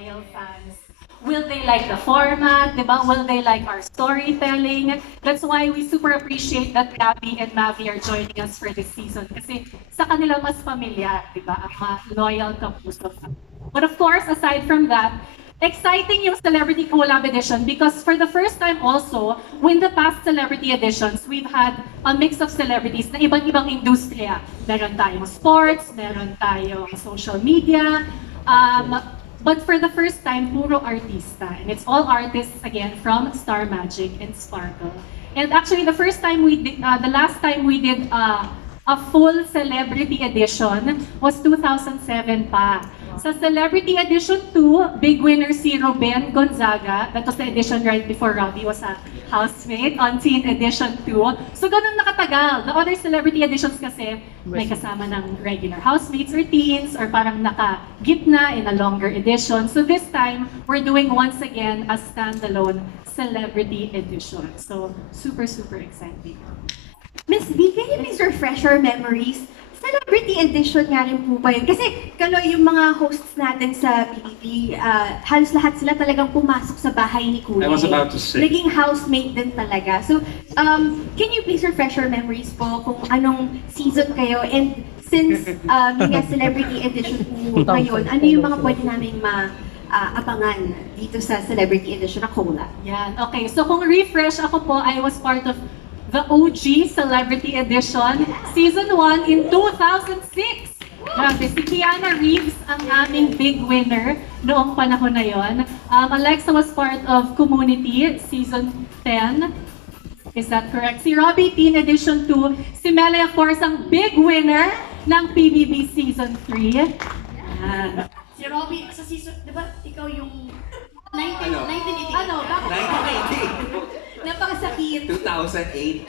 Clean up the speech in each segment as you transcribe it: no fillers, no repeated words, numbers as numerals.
loyal fans. Will they like the format, diba? Will they like our storytelling? That's why we super appreciate that Gabby and Mavi are joining us for this season. Kasi sa kanila mas pamilyar, diba? Ang mga loyal kapuso. But of course, aside from that, exciting yung Celebrity Collab Edition because for the first time also, when the past Celebrity Editions, we've had a mix of celebrities na ibang-ibang industriya. Meron tayong sports, meron tayong social media, but for the first time, puro artista. And it's all artists, again, from Star Magic and Sparkle. And actually, the first time we did, the last time we did a full celebrity edition was 2007 pa. Sa Celebrity Edition 2, big winner si Ruben Gonzaga. That was the edition right before Robbie was a housemate on Teen Edition 2. So ganun nakatagal. The other Celebrity Editions kasi may kasama ng regular housemates or teens or parang naka-gitna in a longer edition. So this time, we're doing once again a standalone Celebrity Edition. So super, super exciting. Miss B, can you please refresh our memories? Celebrity edition nga rin po ba yun? Kasi yung mga hosts natin sa PBB, halos lahat sila talagang pumasok sa bahay ni Kuya. I was about to say. Naging housemate din talaga. So, can you please refresh our memories po kung anong season kayo? And since yung Celebrity edition po ngayon, ano yung mga pwede namin abangan dito sa Celebrity edition na collab? Yan. Okay, so kung refresh ako po, I was part of the OG Celebrity Edition, Season 1 in 2006. Grabe, si Kiana Reeves ang aming big winner noong panahon na yon. Alexa was part of Community, Season 10. Is that correct? Si Robbie, Teen Edition 2. Si Mele, of course, ang big winner ng PBB Season 3. Yan. Si Robbie, sa season, di ba ikaw yung 1980? Ano? Bakit? 1980. Napakasakit. 2008.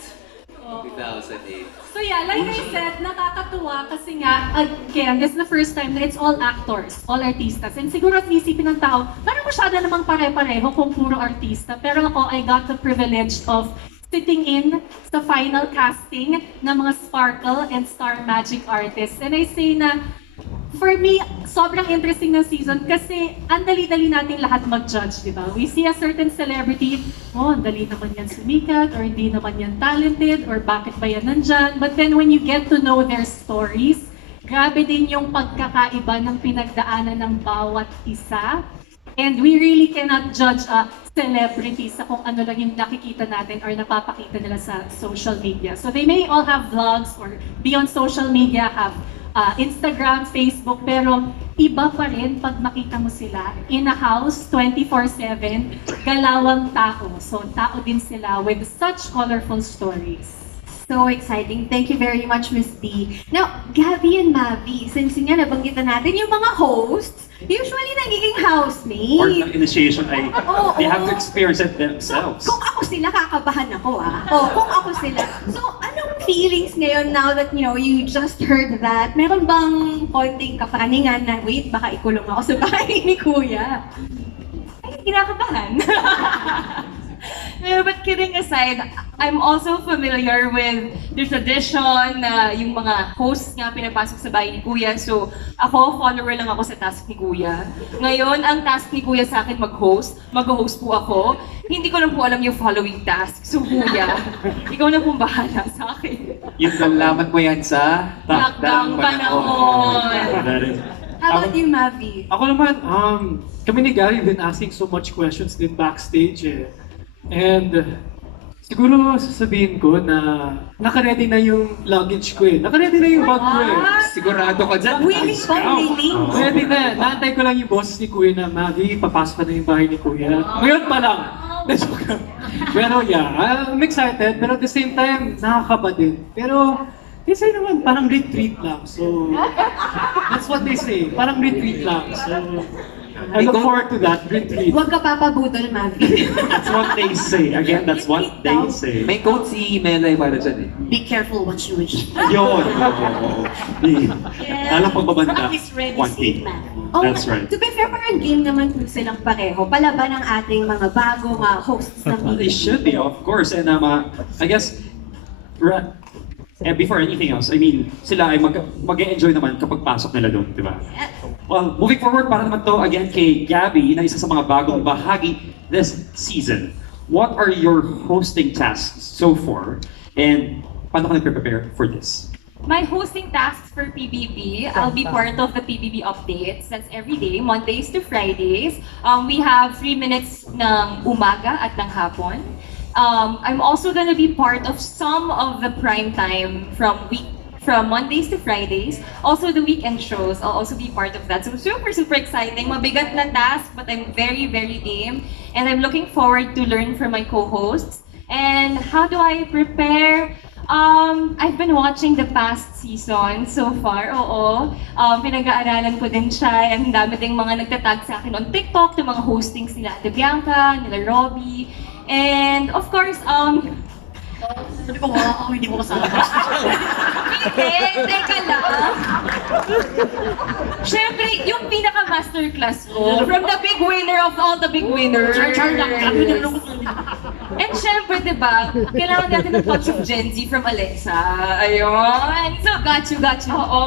Oo. 2008. So yeah, like I said, nakakatuwa kasi nga, again, this is the first time na it's all actors, all artistas. And siguro at isipin ng tao, parang masyado namang pare-pareho kung puro artista. Pero ako, I got the privilege of sitting in sa final casting ng mga Sparkle and Star Magic artists. And I say na, for me, sobrang interesting ng season kasi ang dali-dali natin lahat mag-judge, di ba? We see a certain celebrity, oh, ang dali naman yan sumikat, or hindi naman yan talented, or bakit ba yan nandyan? But then when you get to know their stories, grabe din yung pagkakaiba ng pinagdaanan ng bawat isa. And we really cannot judge a celebrity sa kung ano lang yung nakikita natin or napapakita nila sa social media. So they may all have vlogs or be on social media, have Instagram, Facebook, pero iba pa rin pag makita mo sila in a house 24/7, galawang tao. So tao din sila with such colorful stories. So exciting. Thank you very much, Miss B. Now, Gabby and Mavi, since nga nabanggitan natin yung mga hosts, usually nagiging housemates. Or the initiation ay Oo. they have to experience it themselves. Kung ako sila, kakabahan ako kung ako sila. So, anong feelings ngayon now that, you just heard that? Meron bang konting kapaningan na, wait, baka ikulong ako sa bahay ni Kuya? Ay, kinakabahan. No, but kidding aside, I'm also familiar with the tradition na yung mga hosts nga pinapasok sa bahay ni Kuya. So, ako, follower lang ako sa task ni Kuya. Ngayon, ang task ni Kuya sa akin mag-host. Mag-host po ako. Hindi ko lang po alam yung following task. So, Kuya, ikaw na pong bahala sa akin. Yung nalaman mo yan sa Takdang panahon. That is. How about you, Mavi? Ako naman, kami ni Gary been asking so much questions din backstage eh. And siguro sasabihin ko na naka-ready na yung luggage ko eh. Naka-ready na yung bag ko eh. Sigurado ka dyan. Willing ba? Willing? Ready na. Naantay ko lang yung boss ni Kuya na, Mavi, papasok na yung bahay ni Kuya. Ngayon pa lang. Pero yeah, I'm excited. Pero at the same time, nakakaba din. Pero they say naman, parang retreat lang. So, that's what they say. Parang retreat lang. So, I look forward to that, retreat. Huwag ka papabudol, Mavi. That's what they say. Again, that's what they say. May quote si Melay para dyan eh. Be careful what you wish. Yun. Alam pagbabanta. Practice ready, One safe thing. man. Oh, That's right. To be fair, parang game naman po silang pareho. Palaban ng ating mga bagong hosts ng They PBB. should be, of course. And I guess, And before anything else, I mean, sila ay mag-enjoy naman kapag pasok nila doon, di ba? Well, moving forward, para naman to again kay Gabby, na isa sa mga bagong bahagi this season. What are your hosting tasks so far? And paano ka nagpe-prepare for this? My hosting tasks for PBB, I'll be part of the PBB updates. That's every day, Mondays to Fridays. We have 3 minutes ng umaga at ng hapon. I'm also gonna be part of some of the prime time from Mondays to Fridays. Also the weekend shows, I'll also be part of that. So super exciting. Mabigat na task, but I'm very game. And I'm looking forward to learn from my co-hosts. And how do I prepare? I've been watching the past season so far, oo. Pinag-aaralan ko din siya, and dami ding mga nagtatag sa akin on TikTok, ng mga hostings nila Ate Bianca, nila Robbie, and of course, Sabi ko, wala ako, hindi mo kasama. hindi, teka lang. Siyempre, yung pinaka-masterclass ko, from the big winner of all the big winners. Char lang, kami na lang. And syempre, di ba, kailangan natin ng touch of Gen Z from Alexa. Ayun. So, got you. Oo.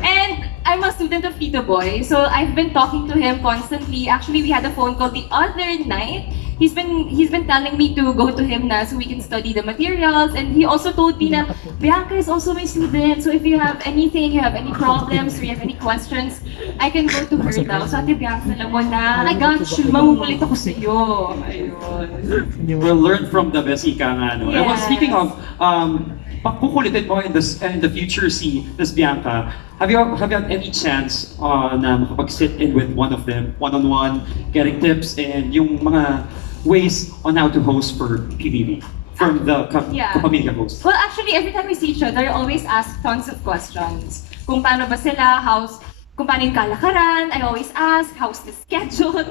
And I'm a student of Tito Boy, so I've been talking to him constantly. Actually, we had a phone call the other night. He's been telling me to go to him na so we can study the materials, and he also told me na Bianca is also my student, so if you have anything, you have any problems, or you have any questions, I can go to her daw. So Ate Bianca, alam mo na, I got you, mamukulit ako sa iyo. Ayun. We'll learn from the best, ika nga, no? And well, Yes. speaking of, pagkukulitin mo in the future si Miss Bianca, have you had any chance na makapag-sit in with one of them, one-on-one, getting tips and yung mga ways on how to host for PBB from the Yeah. kapamilya host? Well, actually, every time we see each other, I always ask tons of questions. Kung paano ba sila, kung paano yung kalakaran, I always ask, how's the schedule?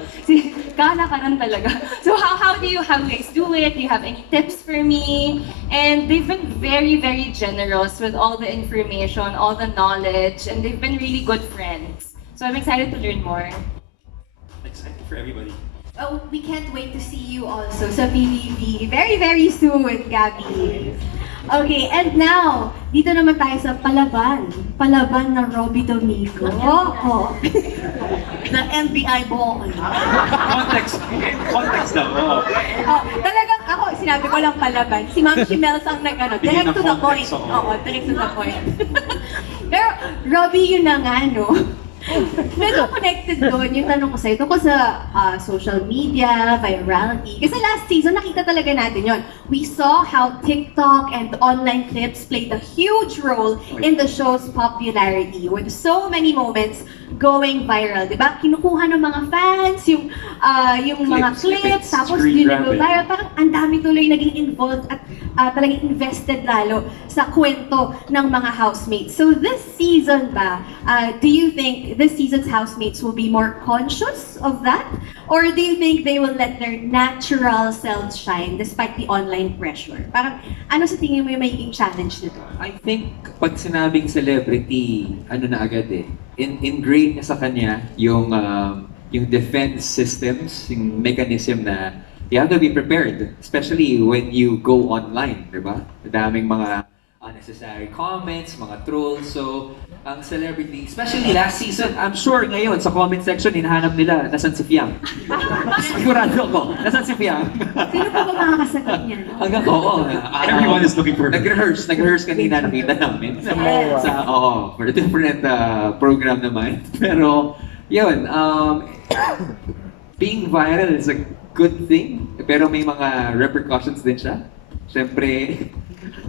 Kalakaran talaga. So how do you guys do it? Do you have any tips for me? And they've been very generous with all the information, all the knowledge, and they've been really good friends. So I'm excited to learn more. Exciting for everybody. Oh, we can't wait to see you also sa PBB very soon, Gabby. Okay, and now, dito naman tayo sa Palaban. Palaban na Robbie Domingo. Oh. The NBI boy. Context daw, oo. Oh, talagang ako, sinabi ko lang Palaban. Si Ma'am Chimels ang Bigyan direct ng to the point. context, oo. Oo, direct to the point. Pero, Robbie, yun na nga, no? Medyo connected doon yung tanong ko sa'yo tungkol sa social media, virality. Kasi last season, nakita talaga natin yon. We saw how TikTok and online clips played a huge role in the show's popularity with so many moments going viral. Diba? Kinukuha ng mga fans yung mga clips, tapos screen yun grabbing. viral. Parang ang dami tuloy naging involved at talagang invested lalo sa kwento ng mga housemates. So this season ba, do you think this season's housemates will be more conscious of that? Or do you think they will let their natural selves shine despite the online pressure? Parang ano sa tingin mo yung magiging challenge nito? I think pag sinabing celebrity, ano na agad eh, ingrained na sa kanya yung defense systems, yung mechanism na you have to be prepared, especially when you go online, di ba? Daming mga unnecessary comments, mga trolls. So, ang celebrity, especially last season, I'm sure ngayon sa comment section, hinahanap nila, nasan si Fiang? Sigurado ako, nasan si Fiang? Sino pa ba makakasagot niyan? Hanggang oo. Everyone is looking for her. Nag-rehearse kanina, nakita namin. Yes. For a different program naman. Pero, yun, being viral is a good thing, pero may mga repercussions din siya. Siyempre,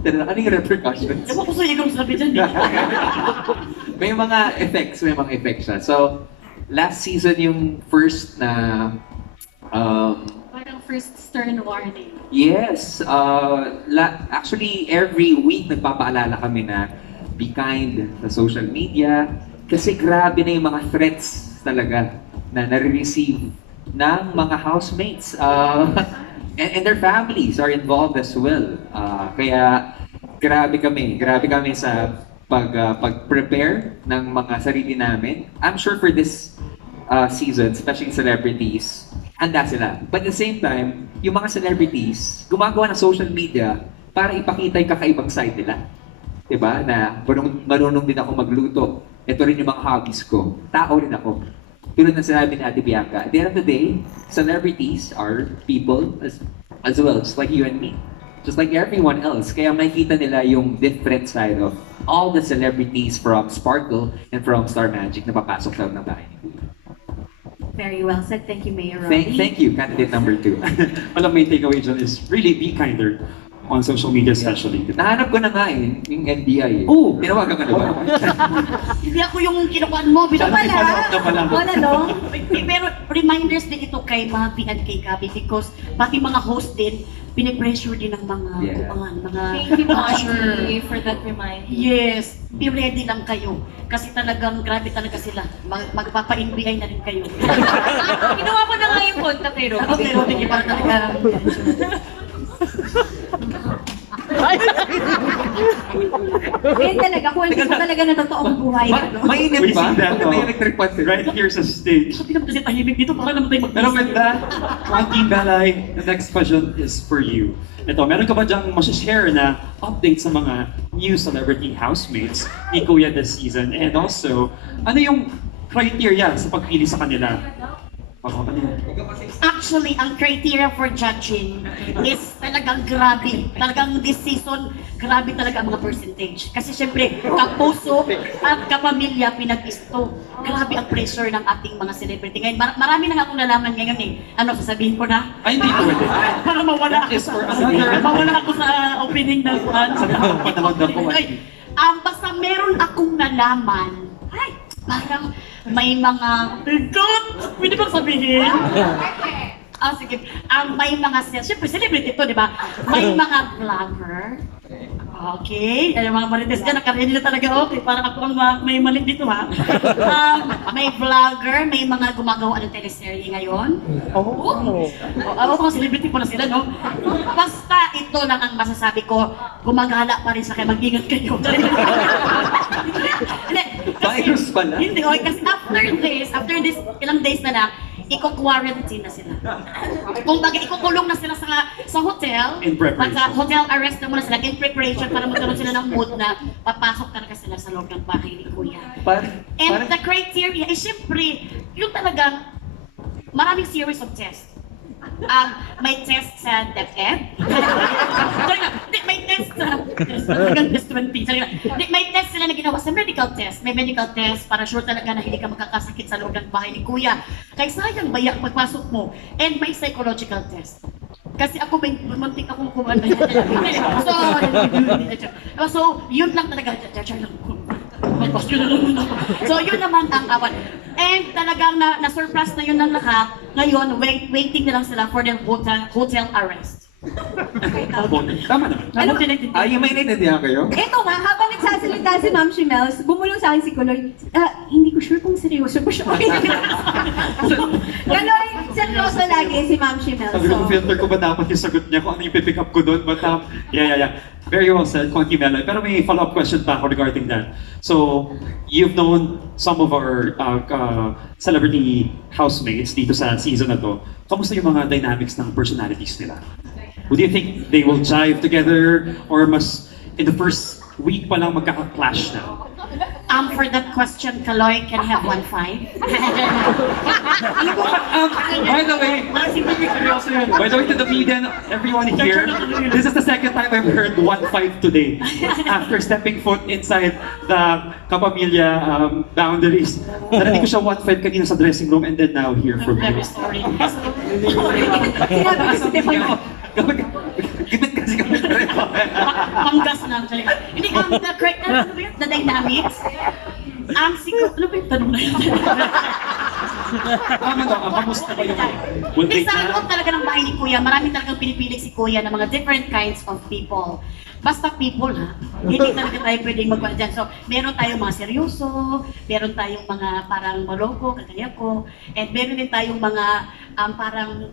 ano yung repercussions? Ewan ko sa ikaw sabi dyan. May mga effects siya. So, last season yung first na Parang first stern warning. yes, actually every week nagpapaalala kami na be kind sa social media kasi grabe na yung mga threats talaga na nare-receive ng mga housemates and their families are involved as well. Kaya grabe kami sa pag-prepare ng mga sarili namin. I'm sure for this season, especially celebrities, handa sila. But at the same time, yung mga celebrities, gumagawa ng social media para ipakita yung kakaibang side nila. diba? Na marunong din ako magluto. Ito rin yung mga hobbies ko. Tao rin ako. Tulad ng sinabi ni Ate Bianca, at the end of the day, celebrities are people as well, just like you and me. Just like everyone else. Kaya makikita nila yung different side of all the celebrities from Sparkle and from Star Magic na papasok sa loob ng bahay. Very well said. Thank you, Mayor Robbie. Thank you, candidate number 2. Walang main takeaway dyan is really be kinder on social media especially. Nahanap ko na nga yung NBI. Oh! Tinawagan ka na ba? Hindi ako yung kinukuhan mo. Sana may Binabala. follow-up na pala. Wala, no? Pero reminders din ito kay Mavi and kay Gabi because pati mga host din, pinipressure din ng mga Yeah. mga Thank you, usher. Mavi, for that reminder. Yes, be ready lang kayo. Kasi talagang grabe talaga sila. Magpapa-NBI na rin kayo. Ginawa ko na nga yung contact pero. Pero hindi pa talaga. Ganyan talaga, kwento ko talaga na totoong buhay. no? Mainit We ba? see that, May no? electric pan sila. Right here sa stage. Sabi naman kasi tahimik dito para naman tayo Pero with that, Juan Belay, the next question is for you. Ito, meron ka ba dyang share na update sa mga new celebrity housemates ni Kuya this season? And also, ano yung criteria sa pagpili sa kanila? Ano yun? Actually, ang criteria for judging is talagang grabe. Talagang this season, grabe talaga ang mga percentage. Kasi syempre, kapuso at kapamilya pinag-isto. Grabe ang pressure ng ating mga celebrity. Ngayon, marami na nga akong nalaman ngayon eh. Ano, sasabihin ko na? Ay, hindi ko pwede. Para mawala That ako is sa, for another- mawala ako sa opening ng Sa tamang panahon na po. Ay, basta meron akong nalaman, ay, parang may mga, God, pwede bang sabihin? Sige. May mga, syempre celebrity to, di ba? May mga vlogger. Okay, ay mga marites dyan, nakaready na talaga, okay, parang ako ang may mali dito ha. May vlogger, may mga gumagawa ng teleserye ngayon. Ako mga celebrity pala sila, no? Basta ito lang ang masasabi ko, gumagala pa rin sa kayo, mag-ingat kayo. Hindi, Virus pala. Hindi, okay, kasi after this, ilang days na lang, iko-quarantine na sila. Kung baga, ikukulong na sila sa hotel. In preparation. Sa hotel arrest na muna sila in preparation para magkaroon sila ng mood na papasok talaga sila sa loob ng bahay ni Kuya. And the criteria is syempre, yung talagang maraming series of tests. May test sa DepEd. May test sa test 20. May test sila na ginawa sa medical test. May medical test para sure talaga na hindi ka magkakasakit sa loob ng bahay ni Kuya. Kaya sayang bayak pagpasok mo. And may psychological test. Kasi ako may muntik akong kumanda. So, yun lang talaga. So, yun naman ang awan. And talagang na-surprise na yun ng lahat. Ngayon, waiting na lang sila for their hotel arrest. Tama naman. Ano Yung may naiintindihan kayo? Ito nga, habang nagsasalita si Ma'am Shimels, bumulong sa akin si Kuloy, hindi ko sure kung seryoso pa siya. Kaloy, seryoso lagi si Ma'am Shimels. Sabi ko, filter ko ba dapat yung sagot niya kung ano yung pipick up ko doon? But yeah. Very well said, Conky Melay. Pero may follow-up question pa ako regarding that. So, you've known some of our celebrity housemates dito sa season na to. Kamusta yung mga dynamics ng personalities nila? Would you think they will jive together? Or mas in the first week pa lang magkaka-clash na? For that question, Kaloy can have 1-5. By the way, to the media and everyone here, this is the second time I've heard 1-5 today. After stepping foot inside the Kapamilya boundaries. Narinig ko siya 1-5 kanina sa dressing room and then now here from you. Very sorry. Sinabi ko si Stefan, Gimit kasi kami rin. Panggas lang talaga. Hindi, the dynamics. Siguro, ano ba yung tanong na yun? Kamusta ba yung will Hindi, date sa loob na? talaga ng bahay ni Kuya, marami talagang pinipili si Kuya ng mga different kinds of people. Basta people ha, hindi talaga tayo pwedeng magwa dyan. So, meron tayong mga seryoso, meron tayong mga parang maloko, kagaya ko, and meron din tayong mga parang,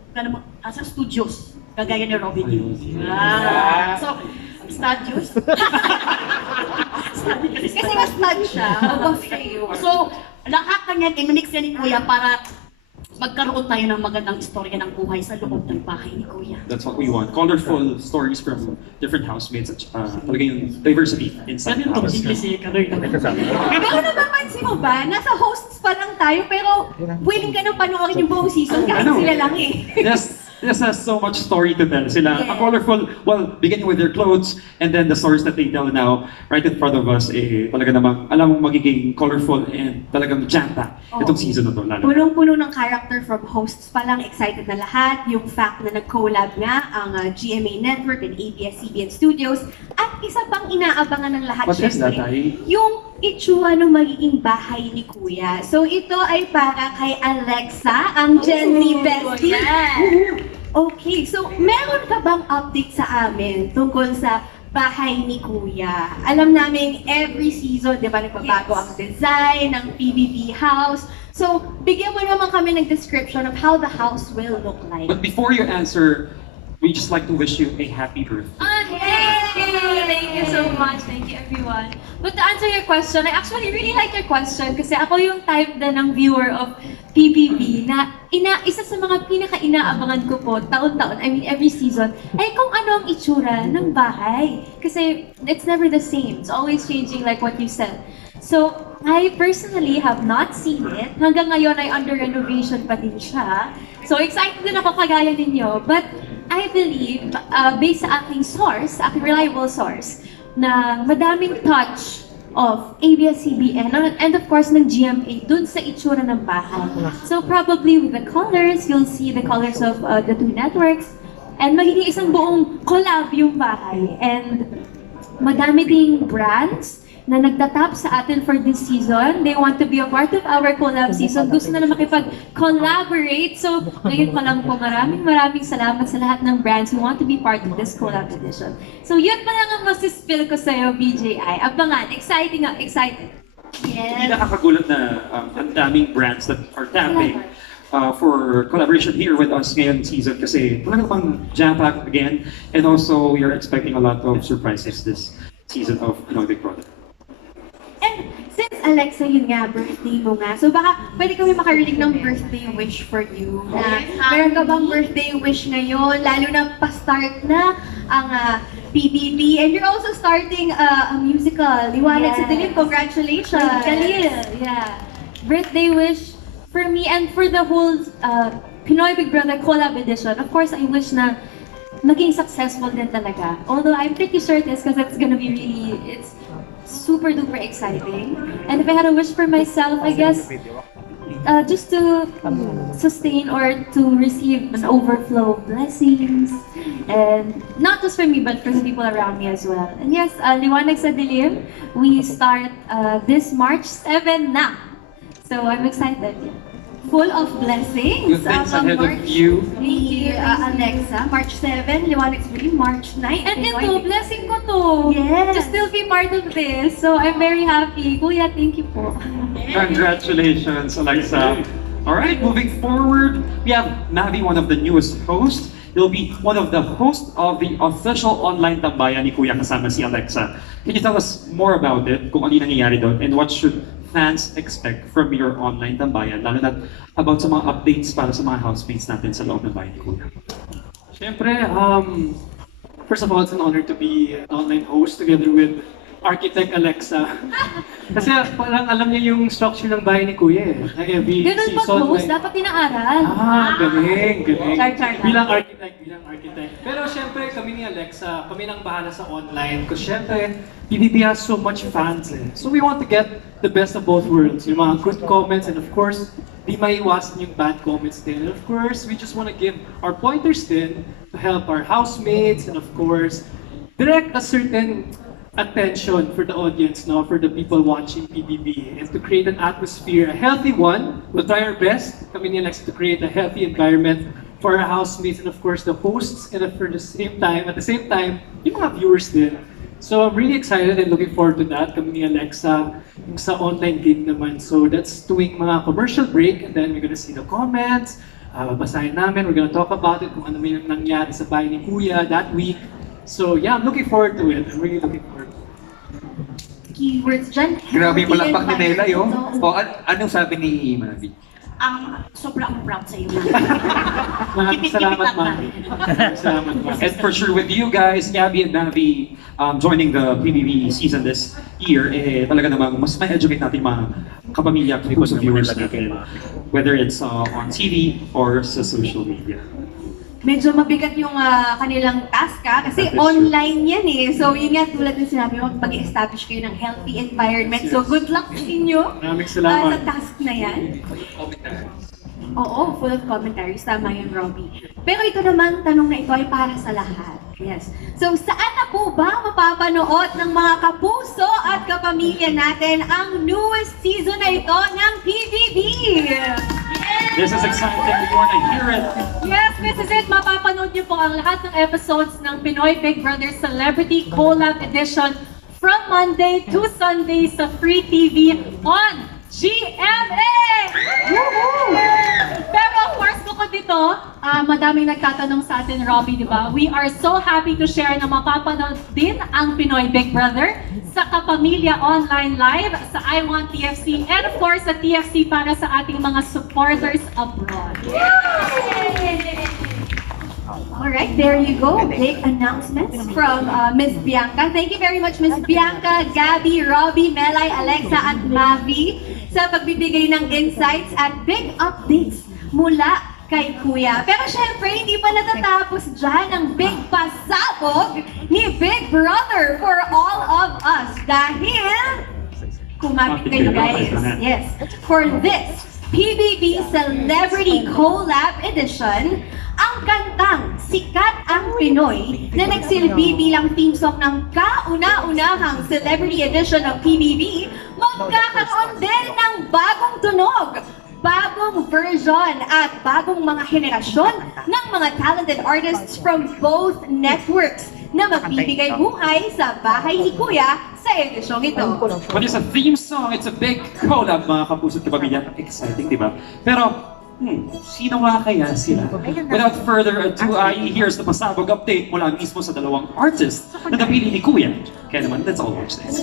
sa studios, kagaya ni Robin. So, studios. kasi mas stud siya. So, lahat ng yan, imimix yan ni Kuya para magkaroon tayo ng magandang istorya ng buhay sa loob ng bahay ni Kuya. That's what we want. Colorful stories from different housemates at talaga yung diversity inside the Sabi mo, house. simple si Kaloy. Pero napapansin mo ba, nasa hosts pa lang tayo, pero willing ka nang panoorin yung buong season kahit Ano? sila lang eh. This has so much story to tell. Sila, Yeah. a colorful, well, beginning with their clothes, and then the stories that they tell now, right in front of us, talaga namang, alam mo, magiging colorful and talagang jam-packed itong season na to. Lalo. Punong-puno ng character from hosts pa lang, excited na lahat. Yung fact na nag-collab nga ang GMA Network and ABS-CBN Studios. At isa pang inaabangan ng lahat, What is that, syempre, Ai? yung itsura ng magiging bahay ni Kuya. So ito ay para kay Alexa, ang Gen Z bestie. Okay, so meron ka bang update sa amin tungkol sa bahay ni Kuya? Alam namin every season, di ba, nagbabago ang design ng PBB house. So, bigyan mo naman kami ng description of how the house will look like. But before you answer, we just like to wish you a happy birthday. Thank you so much. Thank you, everyone. But to answer your question, I actually really like your question kasi ako yung type na ng viewer of PBB na isa sa mga pinaka-inaabangan ko po taon-taon, I mean every season, ay kung ano ang itsura ng bahay. Kasi it's never the same. It's always changing like what you said. So, I personally have not seen it. Hanggang ngayon ay under renovation pa din siya. So, excited din ako kagaya ninyo. But I believe, based sa aking source, aking reliable source, na madaming touch of ABS-CBN and of course ng GMA dun sa itsura ng bahay. So probably with the colors, you'll see the colors of the two networks and magiging isang buong collab yung bahay. And madami ding brands na nagtatap sa atin for this season. They want to be a part of our collab season. Gusto na makipag-collaborate. So, ngayon pa lang po, maraming salamat sa lahat ng brands who want to be part of this collab edition. So, yun pa lang ang masispill ko sa'yo, BJI. Abangan. Exciting nga. Excited. Hindi nakakagulat na ang daming brands that are tapping for collaboration here with us ngayon season kasi talagang pang jam-packed again, and also we are expecting a lot of surprises this season of Pinoy Big Brother. And since Alexa, yun nga, birthday mo nga. So baka pwede kami makarinig ng birthday wish for you. Na meron ka bang birthday wish ngayon? Lalo na pa-start na ang PBB. And you're also starting a musical. Liwanag sa Dilim. Congratulations! Khalil, yeah. Birthday wish for me and for the whole Pinoy Big Brother collab edition. Of course, I wish na maging successful din talaga. Although I'm pretty sure this because it's gonna be really, it's super duper exciting. And if I had a wish for myself, I guess just to sustain or to receive an overflow of blessings. And not just for me, but for the people around me as well. And yes, Liwanag sa Dilim, we start this March 7 na. So I'm excited. Full of blessings. Good things Ang ahead of March you. Ni Alexa, March 7, Liwanag sa Dilim, March 9. And ito, blessing ko to. Yes. To still be part of this. So I'm very happy. Kuya, thank you po. Congratulations, Alexa. All right, moving forward, we have Mavi, one of the newest hosts. He'll be one of the hosts of the official online tambayan ni Kuya kasama si Alexa. Can you tell us more about it, kung ano yung nangyayari doon, and what should fans expect from your online tambayan, lalo na about sa mga updates para sa mga housemates natin sa loob ng bahay ni Kuya? Siyempre, first of all, it's an honor to be an online host together with Architect Alexa. Kasi parang alam niya yung structure ng bahay ni Kuya eh. Na every Ganun pa season, host, may- dapat inaaral. galing. Char-char lang. Bilang architect. Pero syempre, kami ni Alexa, kami nang bahala sa online. Kasi syempre, PBB has so much fans eh. So we want to get the best of both worlds. Yung mga good comments and of course, di maiwasan yung bad comments din. And of course, we just want to give our pointers din to help our housemates and of course, direct a certain attention for the audience, no, for the people watching PBB, and to create an atmosphere, a healthy one. We'll try our best, kami ni Alexa, to create a healthy environment for our housemates and of course the hosts, and at the same time, yung mga viewers din. So I'm really excited and looking forward to that, kami ni Alexa, yung sa online gig naman. So that's tuwing mga commercial break, and then we're gonna see the comments, babasahin namin, we're gonna talk about it, kung ano may nangyari sa bahay ni Kuya that week. So yeah, I'm looking forward to it. I'm really looking forward to it. Keywords dyan. Grabe yung healthy palakpak ni Nela, yo. environment. O, anong sabi ni Mavi? sobrang proud sa iyo. Maraming salamat, Mavi. Salamat, Mavi. And for sure, with you guys, Gabby and Navi, joining the PBB season this year, talaga namang mas ma-educate natin yung mga kapamilya because of viewers natin. Whether it's on TV or sa social media. Medyo mabigat yung kanilang task kasi That is online yan eh. So yun nga tulad ng sinabi mo, pag-establish kayo ng healthy environment. So good luck sa inyo Maraming salamat. sa task na yan. Oo, full of commentaries. Tama yun, Robbie. Pero ito naman, tanong na ito ay para sa lahat. Yes. So saan na po ba mapapanood ng mga kapuso at kapamilya natin ang newest season na ito ng PBB? This is exciting. We want to hear it. Yes, this is it. Mapapanood niyo po ang lahat ng episodes ng Pinoy Big Brother Celebrity Collab Edition from Monday to Sunday sa Free TV on GMA! Woohoo! Pero of course, bukod dito, madaming nagtatanong sa atin, Robbie, di ba? We are so happy to share na mapapanood din ang Pinoy Big Brother sa Kapamilya Online Live, sa I Want TFC, and of course, sa TFC para sa ating mga supporters abroad. Alright, there you go. Big announcements from Miss Bianca. Thank you very much, Miss Bianca, Gabby, Robbie, Melay, Alexa, at Mavi sa pagbibigay ng insights at big updates mula kay Kuya. Pero syempre, hindi pa natatapos dyan ang big pasabog ni Big Brother for all of us. Dahil, kumapit kayo guys. Yes. For this PBB Celebrity Collab Edition, ang kantang Sikat ang Pinoy na nagsilbi bilang theme song ng kauna-unahang Celebrity Edition ng PBB, magkakaroon din ng bagong tunog, bagong version at bagong mga henerasyon ng mga talented artists from both networks na magbibigay buhay sa bahay ni Kuya sa edisyong ito. When it's a theme song, it's a big collab, mga kapuso at kapamilya. Exciting, di ba? Pero, sino nga kaya sila? Without further ado, here's the pasabog update mula mismo sa dalawang artists na napili ni Kuya. Kaya naman, let's all watch this.